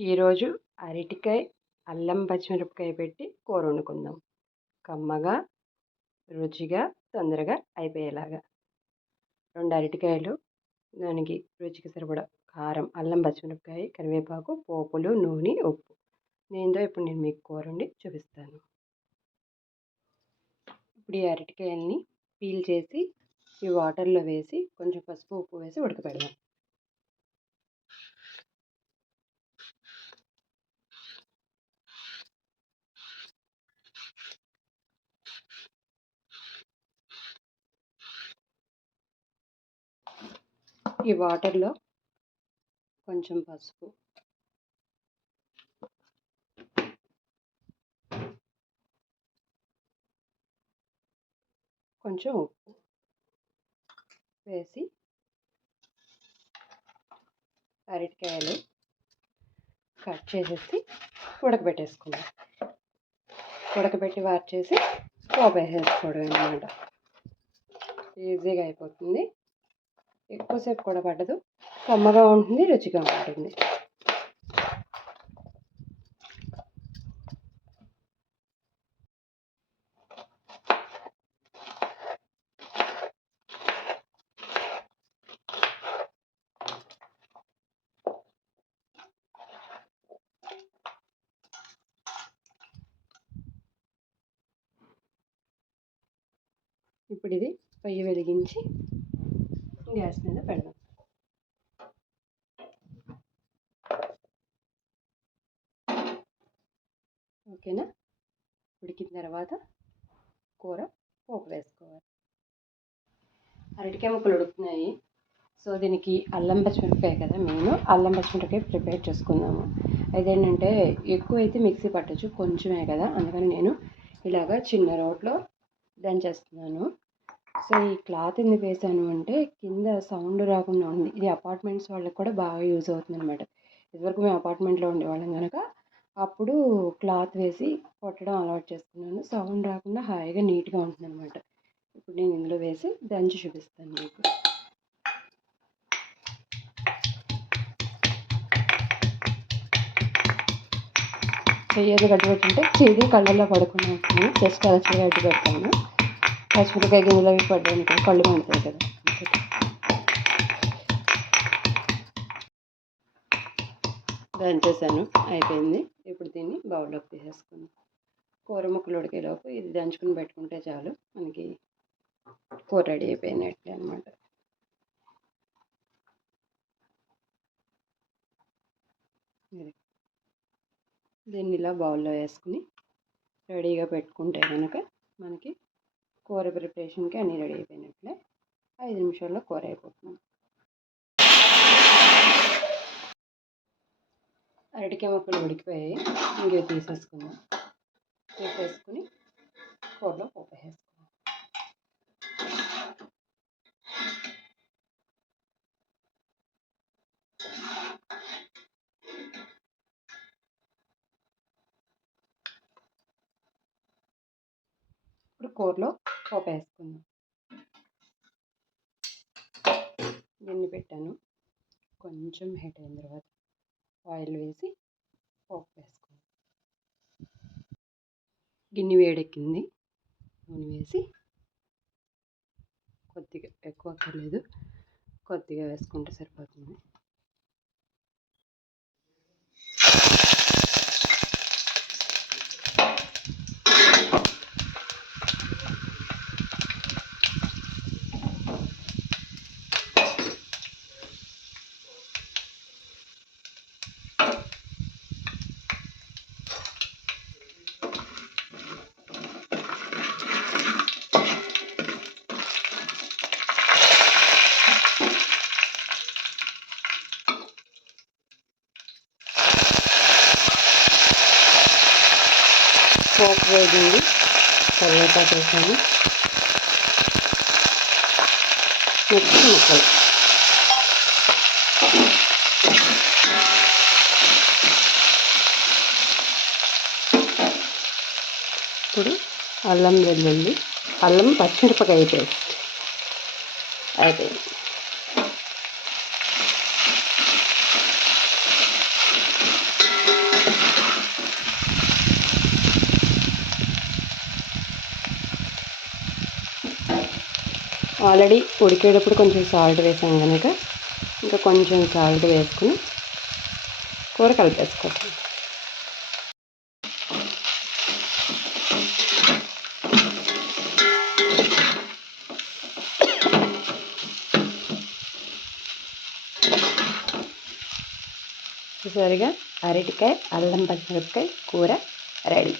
ఈరోజు అరటికాయ అల్లం పచ్చిమిరపకాయ పెట్టి కూర వండుకుందాం. కమ్మగా రుచిగా తొందరగా అయిపోయేలాగా. రెండు అరటికాయలు దానికి రుచికి సరిపడా కారం అల్లం పచ్చిమిరపకాయ కరివేపాకు పోపులు నూనె ఉప్పు. దీంతో ఇప్పుడు నేను మీకు కూర వండి చూపిస్తాను. ఇప్పుడు ఈ అరటికాయల్ని పీల్ చేసి ఈ వాటర్లో వేసి కొంచెం పసుపు ఉప్పు వేసి ఉడకపెడదాం. ఈ వాటర్లో కొంచెం పసుపు. కొంచెం ఉప్పు వేసి అరటికాయలు కట్ చేసేసి ఉడకబెట్టేసుకుందాం. ఉడకబెట్టి వార్చేసి పోపు వేసేసుకోవడం అనమాట ఈజీగా అయిపోతుంది. ఎక్కువసేపు కూడా పడదు కమ్మగా ఉంటుంది రుచిగా ఉంటుంది. ఇప్పుడు ఇది పొయ్యి వెలిగించి గ్యాస్ మీద పెడదాం. ఓకేనా? ఉడికిన తర్వాత కూర పోపు వేసుకోవాలి. అరటికాయ ముక్కలు ఉడుకుతున్నాయి. సో దీనికి అల్లం పచ్చిమిరపకాయ కదా మేము అల్లం పచ్చిమిరపకాయ ప్రిపేర్ చేసుకుందాము. అదేంటంటే ఎక్కువ అయితే మిక్సీ పట్టచ్చు కొంచెమే కదా. అందుకని నేను ఇలాగా చిన్న రోట్లో దంచేస్తున్నాను. సో ఈ క్లాత్ ఎందుకు వేసాను అంటే కింద సౌండ్ రాకుండా ఉంది. ఇది అపార్ట్మెంట్స్ వాళ్ళకి కూడా బాగా యూజ్ అవుతుంది అనమాట ఇదివరకు మేము అపార్ట్మెంట్లో ఉండేవాళ్ళం కనుక అప్పుడు క్లాత్ వేసి కొట్టడం అలవాటు చేసుకున్నాను. సౌండ్ రాకుండా హాయిగా నీట్గా ఉంటుంది అనమాట ఇప్పుడు నేను ఇందులో వేసి దంచి చూపిస్తాను మీకు. చెయ్యేది గడ్డి పెట్టుంటే చెయ్యి కళ్ళల్లో పడుకున్నాను జస్ట్ అలా చెయ్యి గడ్డి పెడతాను పచ్చిమిరకాయ అవి పడ్డాయి కళ్ళు మండుతాయి కదా. దంచేసాను అయిపోయింది. ఇప్పుడు దీన్ని బౌల్లోకి తీసేసుకుందాం. కూర ముక్కలు ఉడికేలోపు ఇది దంచుకుని పెట్టుకుంటే చాలు. మనకి కూర రెడీ అయిపోయినట్లే అనమాట దీన్ని ఇలా బౌల్లో వేసుకుని రెడీగా పెట్టుకుంటే కనుక మనకి కూర ప్రిపరేషన్కి అన్నీ రెడీ అయిపోయినట్లే. ఐదు నిమిషాల్లో కూర అయిపోతున్నాం అరటికాయ ముక్కలు ఉడికిపోయాయి. ఇంకే తీసేసుకుందాం. తీసేసుకుని కూరలో పోపు వేసుకుందాం ఇప్పుడు కూరలో పోపు వేసుకుందాం గిన్నె పెట్టాను. కొంచెం హీట్ అయిన తర్వాత ఆయిల్ వేసి పోపు వేసుకుందాం గిన్నె వేడెక్కింది. నూనె వేసి కొద్దిగా ఎక్కువ అక్కర్లేదు. కొద్దిగా వేసుకుంటే సరిపోతుంది. పోపు వేగింది కరివేపాకు వేసాము మిర్చి ముక్కలు. ఇప్పుడు అల్లం వెల్లుల్లి అల్లం పచ్చిమిరపకాయ పేస్ట్. అయిపోయింది. ఆల్రెడీ ఉడికేటప్పుడు కొంచెం సాల్ట్ వేసాం కనుక ఇంకా కొంచెం సాల్ట్ వేసుకుని కూర కలిపేసుకోవాలి. చూసారుగా? అరటికాయ అల్లం పచ్చిమిరపకాయ కూర రెడీ.